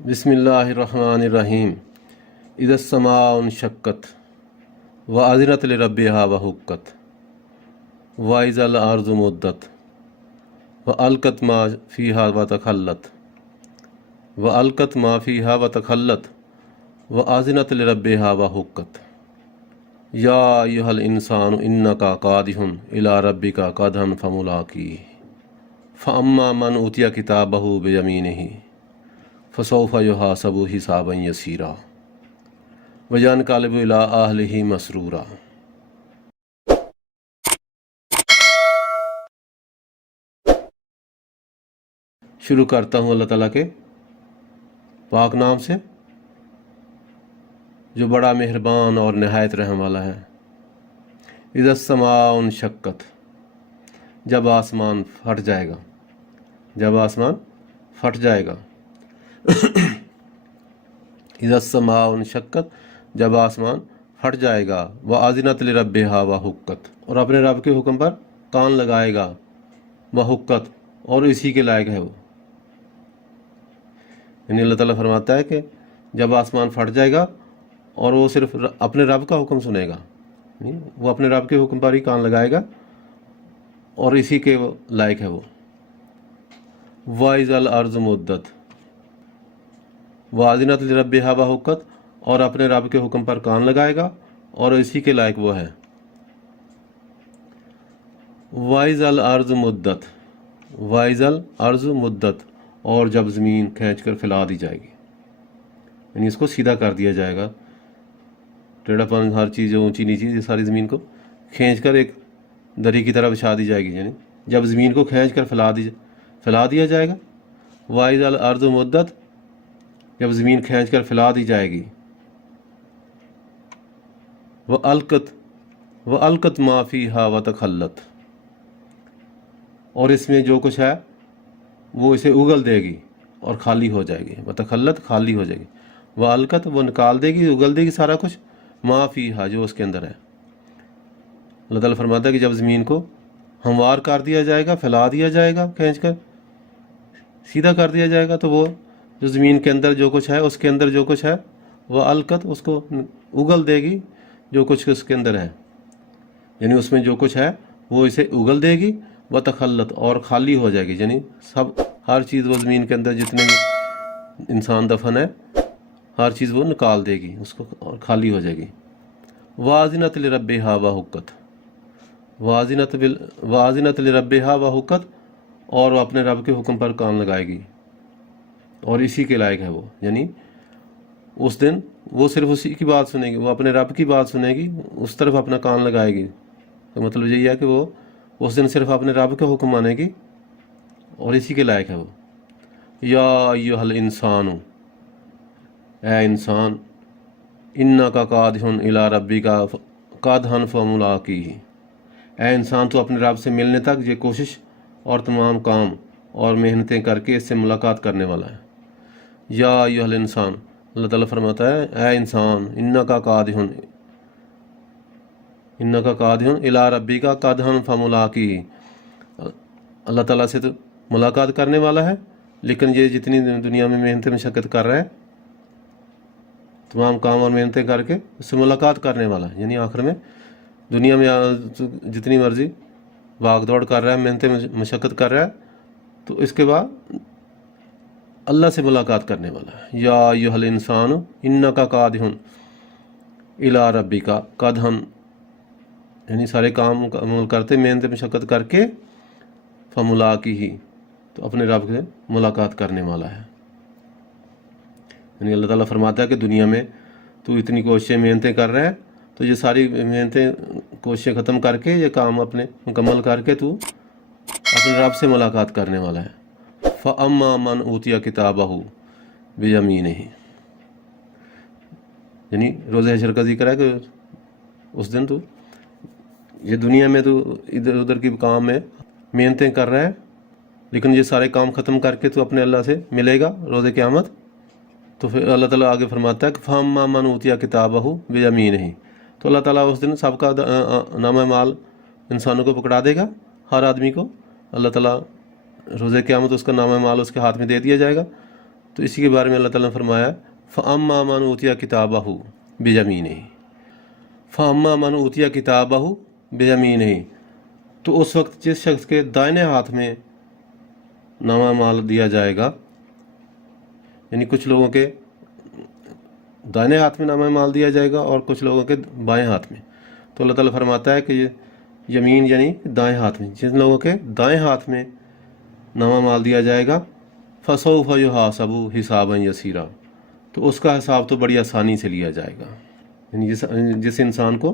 बिस्मिल्लाहिर्रहमानिर्रहीम। इज़स्समाउ इंशक्कत व अज़िनत लिरब्बिहा व हुक्कत व इज़ल अर्ज़ु मुद्दत व अलकत मा फ़ीहा व तखल्लत व अज़िनत लिरब्बिहा व हुक्कत। या अय्युहल इंसानु इन्नका कादिहुन इला रब्बिका कदहन फमुलाक़ीह फ़अम्मा मन ऊतिया किताबहु बियमीनिही फ़सौफ़ युहासबु हिसाबन यसीरा व यनक़लिबु इला अहलिही मसरूरा। शुरू करता हूँ अल्लाह ताला के पाक नाम से जो बड़ा मेहरबान और नहायत रहम वाला है। इज़स्समाउ इंशक्कत, जब आसमान फट जाएगा, जब आसमान फट जाएगा। इज़स्समाउ इंशक्कत, जब आसमान फट जाएगा। व अज़िनत लिरब्बिहा व हुक्कत, और अपने रब के हुक्म पर कान लगाएगा। व हुक्कत, और इसी के लायक है वो। यानी अल्लाह ताला फरमाता है कि जब आसमान फट जाएगा और वो सिर्फ अपने रब का हुक्म सुनेगा, वो अपने रब के हुक्म पर ही कान लगाएगा और इसी के लायक है वो। वाइज़ल अर्ज़ मुद्दत वाज़िनत लिरब्बिहा व हुक्कत, और अपने रब के हुक्म पर कान लगाएगा और इसी के लायक वो है। वाइज़ल अर्ज़ मुद्दत, वाइज़ल अर्ज़ मुद्दत, और जब ज़मीन खींच कर फैला दी जाएगी, यानी इसको सीधा कर दिया जाएगा। टेढ़ापन, हर चीज़ ऊंची नीची, ये सारी ज़मीन को खींच कर एक दरी की तरह बिछा दी जाएगी। यानी जब ज़मीन को खींच कर फैला दिया जाएगा। वाइज़ल अर्ज़ मुद्दत, जब ज़मीन खींच कर फैला दी जाएगी। व अलकत मा फ़ीहा व तखल्लत, और इसमें जो कुछ है वो इसे उगल देगी और खाली हो जाएगी। व तखल्लत, खाली हो जाएगी। व अलकत, वो निकाल देगी, उगल देगी सारा कुछ। मा फ़ीहा, जो उसके अंदर है। अल्लाह ताला फरमाता है कि जब ज़मीन को हमवार कर दिया जाएगा, फैला दिया जाएगा, खींच कर सीधा कर दिया जाएगा, तो वो जो ज़मीन के अंदर जो कुछ है, उसके अंदर जो कुछ है, वह अलकत, उसको उगल देगी जो कुछ उसके अंदर है। यानी उसमें जो कुछ है वो इसे उगल देगी। व तखल्लत, और खाली हो जाएगी। यानी सब, हर चीज़ वो ज़मीन के अंदर जितने भी इंसान दफन है, हर चीज़ वो निकाल देगी उसको और खाली हो जाएगी। वाज़िनत लिरब्बिहा व हुक्कत, वाज़िनत लिरब्बिहा व हुक्कत, और वो अपने रब के हुक्म पर कान लगाएगी और इसी के लायक है वो। यानी उस दिन वो सिर्फ उसी की बात सुनेगी, वो अपने रब की बात सुनेगी, उस तरफ अपना कान लगाएगी। तो मतलब यही है कि वो उस दिन सिर्फ अपने रब का हुक्म मानेगी और इसी के लायक है वो। या अय्युहल इंसानु, ऐ इंसान, इन्नका कादिहुन इला रब्बिका कदहन फमुलाक़ीह, ऐ इंसान, तो अपने रब से मिलने तक ये कोशिश और तमाम काम और मेहनतें करके इससे मुलाकात करने वाला है। या अय्युहल इंसान, अल्लाह ताला फरमाता है, ऐ इंसान, इन्नका कादिहुन इला रब्बिका कदहन फमुलाक़ीह, अल्लाह ताला से तो मुलाकात करने वाला है, लेकिन ये जितनी दुनिया में मेहनत मशक्क़त कर रहा है, तमाम काम और मेहनतें करके उससे मुलाकात करने वाला है। यानी आखिर में दुनिया में जितनी मर्ज़ी भाग दौड़ कर रहा है, मेहनतें मशक्क़त कर रहा है, तो इसके बाद अल्लाह से मुलाकात करने वाला है। या अय्युहल इंसानु इन्नका कादिहुन इला रब्बिका कदहन, यानी सारे काम करते, मेहनत मशक्क़त करके, फमुलाक़ीह, तो अपने रब से मुलाकात करने वाला है। यानी अल्लाह ताला फरमाता है कि दुनिया में तू इतनी कोशिशें, मेहनतें कर रहा है, तो ये सारी मेहनतें, कोशिशें ख़त्म करके, ये काम अपने मुकम्मल करके तू अपने रब से मुलाकात करने वाला है। फ़अम्मा मन ऊतिया किताबहु बियमीनिही, यानी रोज़े हशर का जिक्र है कि उस दिन तू, ये दुनिया में तो इधर उधर की काम में मेहनतें कर रहा है, लेकिन ये सारे काम ख़त्म करके तो अपने अल्लाह से मिलेगा रोज़े क़यामत। तो फिर अल्लाह ताला आगे फरमाता है कि फ़अम्मा मन ऊतिया किताबहु बियमीनिही, तो अल्लाह ताला उस दिन सबका नामा माल इंसानों को पकड़ा देगा, हर आदमी को। अल्लाह ताला रोज़े क़यामत उसका नामा माल उसके हाथ में दे दिया जाएगा। تو اسی کے بارے میں اللہ تعالیٰ نے فرمایا فَأَمَّا مَنْ أُوتِيَ كِتَابَهُ بِيَمِينِهِ فَأَمَّا مَنْ أُوتِيَ كِتَابَهُ بِيَمِينِهِ، تو اس وقت جس شخص کے دائنے ہاتھ میں نامہ مال دیا جائے گا، یعنی کچھ لوگوں کے دائنے ہاتھ میں نامہ مال دیا جائے گا اور کچھ لوگوں کے بائیں ہاتھ میں، تو اللہ تعالیٰ فرماتا ہے کہ یہ یمین یعنی دائیں ہاتھ میں، جن لوگوں کے دائیں ہاتھ میں نامہ مال دیا جائے گا فَسَوْفَ يُحَاسَبُ حِسَابًا يَسِيرًا، تو اس کا حساب تو بڑی آسانی سے لیا جائے گا، یعنی جس انسان کو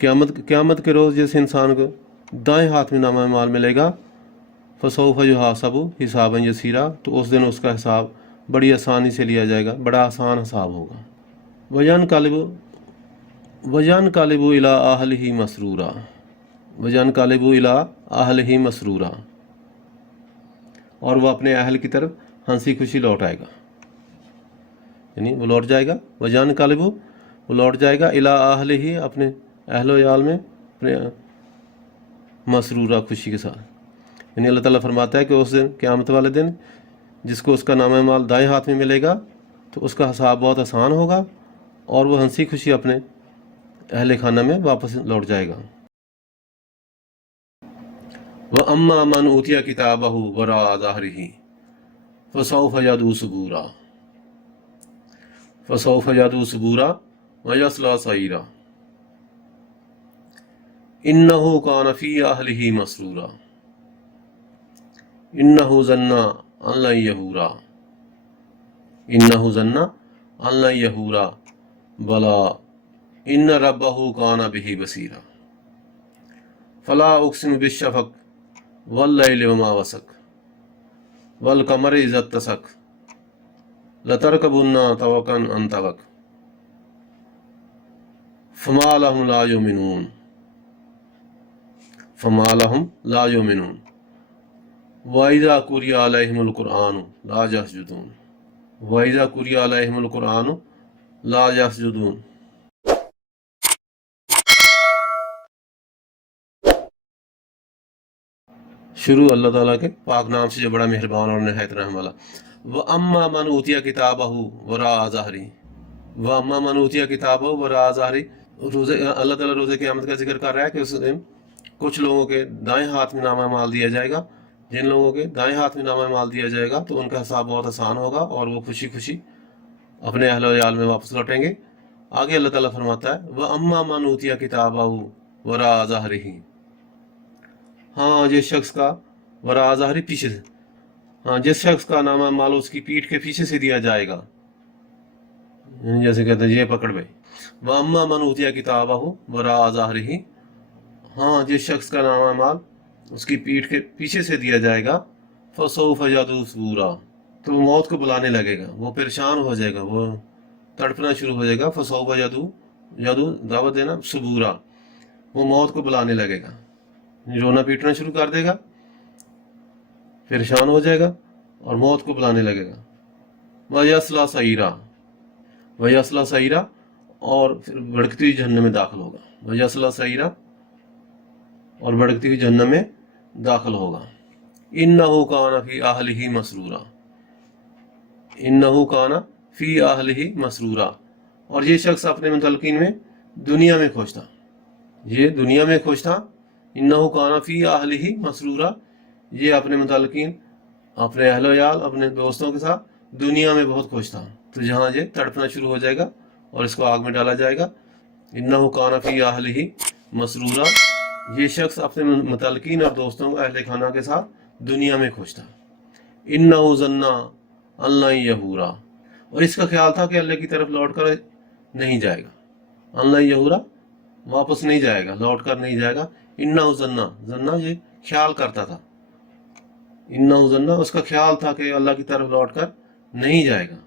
قیامت کے روز جس انسان کو دائیں ہاتھ میں نامہ مال ملے گا فَسَوْفَ يُحَاسَبُ حِسَابًا يَسِيرًا، تو اس دن اس کا حساب بڑی آسانی سے لیا جائے گا، بڑا آسان حساب ہوگا۔ وَيَنْقَلِبُ إِلَىٰ أَهْلِهِ مَسْرُورًا وَيَنْقَلِبُ إِلَىٰ أَهْلِهِ مَسْرُورًا، اور وہ اپنے اہل کی طرف ہنسی خوشی لوٹ آئے گا، یعنی وہ لوٹ جائے گا، وَيَنْقَلِبُ وہ لوٹ جائے گا إِلَىٰ أَهْلِهِ اپنے اہل و عیال میں اپنے مسرورہ خوشی کے ساتھ، یعنی اللہ تعالیٰ فرماتا ہے کہ اس دن قیامت والے دن جس کو اس کا نامہ مال دائیں ہاتھ میں ملے گا تو اس کا حساب بہت آسان ہوگا اور وہ ہنسی خوشی اپنے اہل خانہ میں واپس لوٹ جائے گا۔ وَأَمَّا مَنْ أُوتِيَ كِتَابَهُ وَرَاءَ ظَهْرِهِ فَسَوْفَ يَدْعُو ثُبُورًا فَسَوْفَ يَدْعُو ثُبُورًا وَيَصْلَىٰ سَعِيرًا إِنَّهُ كَانَ فِي أَهْلِهِ مَسْرُورًا إِنَّهُ ظَنَّ أَن لَّن يَحُورَ إِنَّهُ ظَنَّ أَن لَّن يَحُورَ بَلَىٰ إِنَّ رَبَّهُ كَانَ بِهِ بَصِيرًا فَلَا أُقْسِمُ بِالشَّفَقِ وَاللَّيْلِ وَمَا وَسَقَ وَالْقَمَرِ إِذَا اتَّسَقَ لَتَرْكَبُنَّ طَبَقًا عَن طَبَقٍ فَمَا لَهُمْ لَا يُؤْمِنُونَ فَمَا لَهُمْ لَا يُؤْمِنُونَ وَإِذَا قُرِئَ عَلَيْهِمُ الْقُرْآنُ لَا يَسْجُدُونَ وَإِذَا قُرِئَ عَلَيْهِمُ الْقُرْآنُ لَا يَسْجُدُونَ۔ شروع اللہ تعالیٰ کے پاک نام سے جو بڑا مہربان اور نہایت رحم والا۔ وَأَمَّا مَنْ أُوتِيَ كِتَابَهُ وَرَاءَ ظَهْرِهِ وَأَمَّا مَنْ أُوتِيَ كِتَابَهُ وَرَاءَ ظَهْرِهِ، اللہ تعالیٰ روزے قیامت کا ذکر کر رہا ہے کہ اس دن کچھ لوگوں کے دائیں ہاتھ میں نامہ مال دیا جائے گا، جن لوگوں کے دائیں ہاتھ میں نامہ مال دیا جائے گا تو ان کا حساب بہت آسان ہوگا اور وہ خوشی خوشی اپنے اہل و عیال میں واپس لوٹیں گے۔ آگے اللہ تعالیٰ فرماتا ہے وَأَمَّا مَنْ أُوتِيَ كِتَابَهُ وَرَاءَ ظَهْرِهِ، ہاں جس شخص کا وراء ظہری پیچھے سے، ہاں جس شخص کا نامہ مال اس کی پیٹھ کے پیچھے سے دیا جائے گا، جیسے کہتے ہیں یہ پکڑ بھائی۔ وَأَمَّا مَنْ أُوتِيَ كِتَابَهُ وَرَاءَ ظَهْرِهِ، ہاں جس شخص کا نامہ مال اس کی پیٹھ کے پیچھے سے دیا جائے گا فَسَوْفَ يَدْعُو ثُبُورًا، تو وہ موت کو بلانے لگے گا، وہ پریشان ہو جائے گا، وہ تڑپنا شروع ہو جائے گا۔ فَسَوْفَ يَدْعُو دعوت دینا ثُبُورًا، وہ موت کو بلانے لگے گا، رونا پیٹنا شروع کر دے گا، پریشان ہو جائے گا اور موت کو بلانے لگے گا۔ وَيَصْلَىٰ سَعِيرًا وَيَصْلَىٰ سَعِيرًا، اور پھر بھڑکتی ہوئی جہنم میں داخل ہوگا۔ وَيَصْلَىٰ سَعِيرًا، اور بھڑکتی ہوئی جہنم میں داخل ہوگا۔ إِنَّهُ كَانَ فِي أَهْلِهِ مَسْرُورًا إِنَّهُ كَانَ فِي أَهْلِهِ مَسْرُورًا، اور یہ شخص اپنے متعلقین میں دنیا میں خوش تھا، یہ دنیا میں خوش تھا۔ إِنَّهُ كَانَ فِي أَهْلِهِ مَسْرُورًا، یہ اپنے متعلقین، اپنے اہل و عیال، اپنے دوستوں کے ساتھ دنیا میں بہت خوش تھا، تو جہاں یہ تڑپنا شروع ہو جائے گا اور اس کو آگ میں ڈالا جائے گا۔ إِنَّهُ كَانَ فِي أَهْلِهِ مَسْرُورًا، یہ شخص اپنے متعلقین اور دوستوں اہل خانہ کے ساتھ دنیا میں خوش تھا۔ إِنَّهُ ظَنَّ أَن لَّن يَحُورَ، اور اس کا خیال تھا کہ اللہ کی طرف لوٹ کر نہیں جائے گا، أن لَّن يَحُورَ واپس نہیں جائے گا، لوٹ کر نہیں جائے گا۔ إِنَّهُ ظَنَّ یہ خیال کرتا تھا، إِنَّهُ ظَنَّ اس کا خیال تھا کہ اللہ کی طرف لوٹ کر نہیں جائے گا۔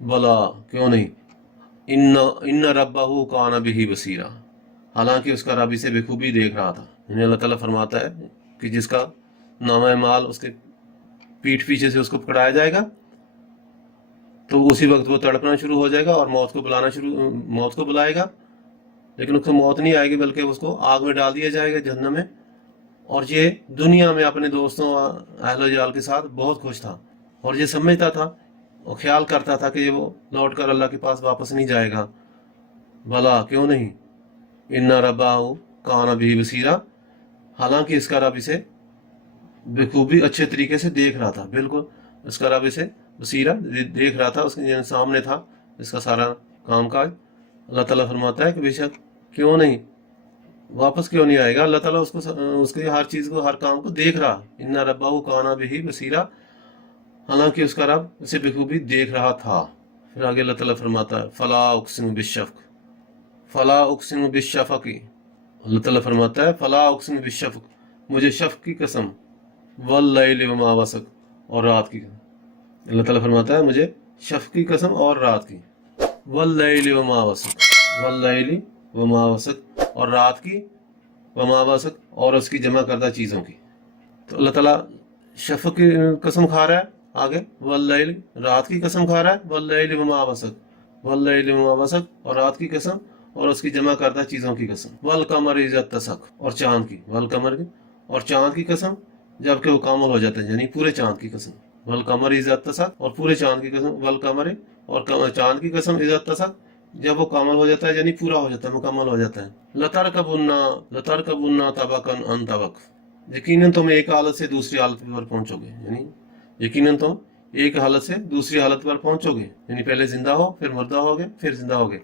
بلا کیوں نہیں، إِنَّ رَبَّهُ كَانَ بِهِ بَصِيرًا، حالانکہ اس کا رب اسے بخوبی دیکھ رہا تھا۔ یعنی اللہ تعالیٰ فرماتا ہے کہ جس کا نامہ مال اس کے پیٹھ پیچھے سے اس کو پکڑایا جائے گا تو اسی وقت وہ تڑپنا شروع ہو جائے گا اور موت کو بلائے گا، لیکن اس کو موت نہیں آئے گی بلکہ اس کو آگ میں ڈال دیا جائے گا جہنم میں۔ اور یہ دنیا میں اپنے دوستوں اہل و عیال کے ساتھ بہت خوش تھا اور یہ سمجھتا تھا और ख्याल करता था कि वो लौट कर अल्लाह के पास वापस नहीं जाएगा। भला क्यों नहीं, इन्ना रब्बाहु काना बिही बसीरा, हालांकि इसका रब इसे बखूबी अच्छे तरीके से देख रहा था। बिल्कुल इसका रब इसे बसीरा देख रहा था, उसके सामने था इसका सारा काम काज। अल्लाह ताला फरमाता है कि बेशक क्यों नहीं, वापस क्यों नहीं आएगा, अल्लाह ताला उसको उसके हर चीज़ को, हर काम को देख रहा। इन्ना रब्बाहु काना बिही बसीरा, हालांकि उसका रब उसे बखूबी देख रहा था। फिर आगे अल्लाह ताला फरमाता है फला उक़सिमु बिश्शफ़क़, फला उक़सिमु बिश्शफ़क़, अल्लाह ताला फरमाता है फला उक़सिमु बिश्शफ़क़, मुझे शफ़क़ की कसम, वल्लैलि वमा वसक़, और रात की। अल्लाह ताला फरमाता है मुझे शफ़क़ की कसम और रात की, वल्लैलि वमा वसक़, वल्लैलि वमा वसक़, और रात की, वमा वसक़, और उसकी जमा करदा चीज़ों की। तो अल्लाह ताला शफ़क़ की कसम खा रहा है, आगे वल्लैल, रात की कसम खा रहा है, वल्लैल वमा वसक़, वल्लैल वमा वसक़, और रात की कसम और उसकी जमा करदा चीज़ों की कसम, वल कमर इज़ा तसक़, और चाँद की, वल कमर की, और चाँद की कसम जबकि वो कामल हो जाता है, यानी पूरे चाँद की कसम, वल कमर इज़ा तसक़, और पूरे चाँद की कसम, वल कमर, और चाँद की कसम इज़ा तसक़, जब वो कामल हो जाता है, यानी पूरा हो जाता है, मुकम्मल हो जाता है। लतरकबुन्ना तबक़न अन तबक़, यकीनन तुम एक हालत से दूसरी हालत पर पहुंचोगे, यानी यकीनन तुम एक हालत से दूसरी हालत पर पहुंचोगे, यानी पहले जिंदा हो, फिर मुर्दा होगे, फिर जिंदा होगे।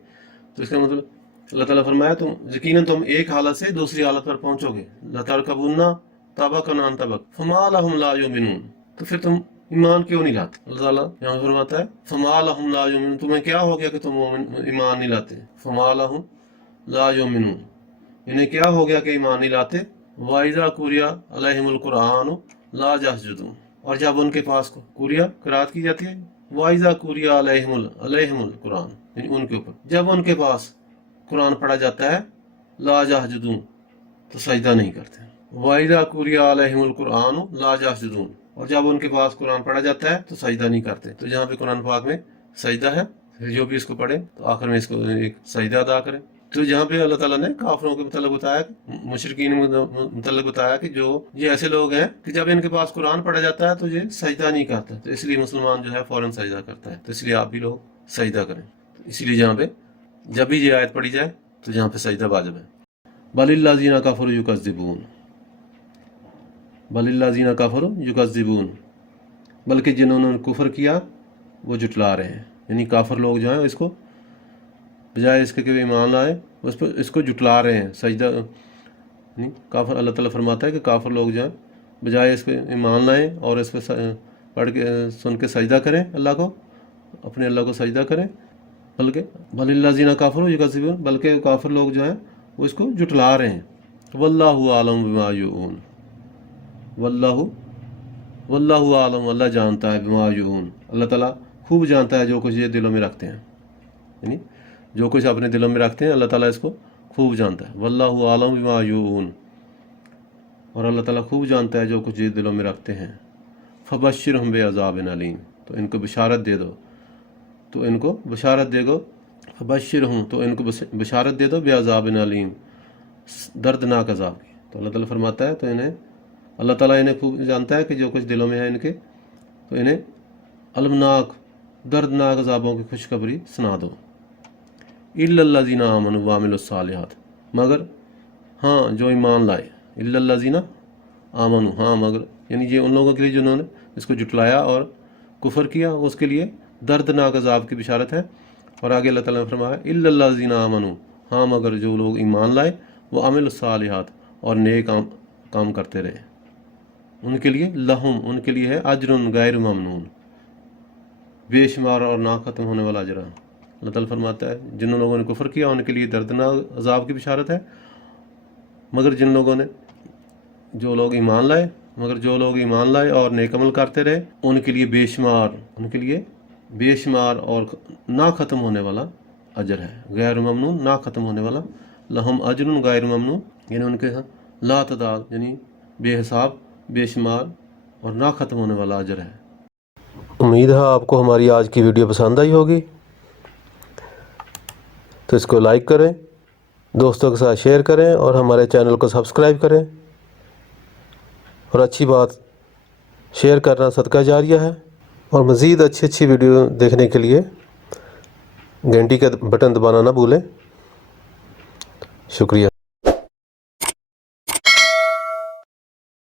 तो इसका मतलब अल्लाह ताला फरमाया तुम यकीनन तुम एक हालत से दूसरी हालत पर पहुंचोगे। लतरकबुन्ना तबक़न अन तबक़ फमा लहुम ला युमिनून, तो फिर तुम ईमान क्यों नहीं लाते। अल्लाह ताला यहाँ फरमाता है फमा लहुम ला युमिनून, तुम्हें क्या हो गया कि तुम ईमान नहीं लाते। फमा लहुम ला युमिनून, इन्हें क्या हो गया कि ईमान नहीं लाते। वाइज़ा कुरिया अलैहिमुल कुरान ला यस्जुदून, और जब उनके पास कुरिया किरात की जाती है, वाइज़ा कुरिया अलैहिमुल कुरान, यानी उनके ऊपर जब उनके पास कुरान पढ़ा जाता है, ला यस्जुदून, तो सजदा नहीं करते। वाइज़ा कुरिया अलैहिमुल कुरान ला यस्जुदून, और जब उनके पास कुरान पढ़ा जाता है तो सजदा नहीं करते। तो जहाँ पे कुरान पाक में सजदा है, जो भी इसको पढ़े तो आखिर में इसको एक सजदा अदा करें। तो जहाँ पे अल्लाह ताला ने काफिरों के मतलब बताया, मुशरिकीन मतलब बताया कि जो ये ऐसे लोग हैं कि जब इनके पास कुरान पढ़ा जाता है तो ये सजदा नहीं करता, तो इसलिए मुसलमान जो है फौरन सजदा करता है। तो इसलिए आप भी लोग सजदा करें। तो इसीलिए जहाँ पे जब भी ये आयत पढ़ी जाए तो जहाँ पे सजदा वाजिब है। बलिल्लाज़ीना कफ़रू युकज़्ज़िबून, बलिल्लाज़ीना कफ़रू युकज़्ज़िबून, बल्कि जिन्होंने कुफर किया वो जुटला रहे हैं, यानी काफिर लोग जो हैं इसको बजाय इसके कि ईमान लाए उस पर इसको जुटला रहे हैं। सजदा नहीं, काफिर, अल्लाह ताला फरमाता है कि काफिर लोग जो हैं बजाय इस पर ईमान लाएँ और इस पर पढ़ के सुन के सजदा करें, अल्लाह को, अपने अल्लाह को सजदा करें, बल्कि बलिल्लाज़ीना कफ़रू युकज़्ज़िबून, बल्कि काफिर लोग जो हैं वो इसको जुटला रहे हैं। वल्लाहु आलम बिमा यूऊन, वल्लाहु आलम, अल्लाह जानता है, बिमा यूऊन, अल्लाह ताला खूब जानता है जो कुछ ये दिलों में रखते हैं, यानी जो कुछ अपने दिलों में रखते हैं अल्लाह ताला इसको खूब जानता है। वल्लाहु आलम बिमा यूऊन, और अल्लाह ताला खूब जानता है जो कुछ ये दिलों में रखते हैं। फबश्शिरहुम बिअज़ाबिन अलीम, तो इनको बशारत दे दो, तो इनको बशारत दे दो। फबश्शिरहुम, तो इनको बशारत दे दो, बिअज़ाबिन अलीम, दर्दनाक अज़ाब की। तो अल्लाह ताला फरमाता है तो इन्हें, अल्लाह ताला इन्हें खूब जानता है कि जो कुछ दिलों में है इनके, तो इन्हें अलमनाक दर्दनाक अज़ाबों की खुशखबरी सुना दो। इल्लल्लज़ीना आमनू व अमिलुस्सालिहात, मगर हाँ जो ईमान लाए, इल्लल्लज़ीना आमनू, हाँ मगर, यानी ये उन लोगों के लिए जिन्होंने इसको जुटलाया और कुफर किया, उसके लिए दर्दनाक अज़ाब की बिशारत है। और आगे अल्लाह ताला ने फरमाया इल्लल्लज़ीना आमनू, हाँ मगर जो लोग ईमान लाए, वो अमिलुस्सालिहात, और नेक काम करते रहे, उनके लिए लहुम, उनके लिए है अजरुन गैर ममनून, बेशुमार और ना ख़त्म होने वाला अजर। अल्लाह ताला फरमाता है जिन लोगों ने कुफर किया उनके लिए दर्दनाक अज़ाब की बिशारत है, मगर जिन लोगों ने, जो लोग ईमान लाए, मगर जो लोग ईमान लाए और नेक अमल करते रहे, उनके लिए बेशुमार, उनके लिए बेशुमार और ना ख़त्म होने वाला अजर है। गैर ममनून, ना ख़त्म होने वाला, लहुम अजरुन गैर ममनून, यानी उनके ला तदाद, यानी बेहिसाब, बेशुमार और ना ख़त्म होने वाला अजर है। उम्मीद है आपको हमारी आज की वीडियो पसंद आई होगी, तो इसको लाइक करें, दोस्तों के साथ शेयर करें और हमारे चैनल को सब्सक्राइब करें। और अच्छी बात शेयर करना सदका जारिया है। اور مزید اچھی اچھی ویڈیو دیکھنے کے لیے گھنٹی کا بٹن دبانا نہ بھولیں. شکریہ.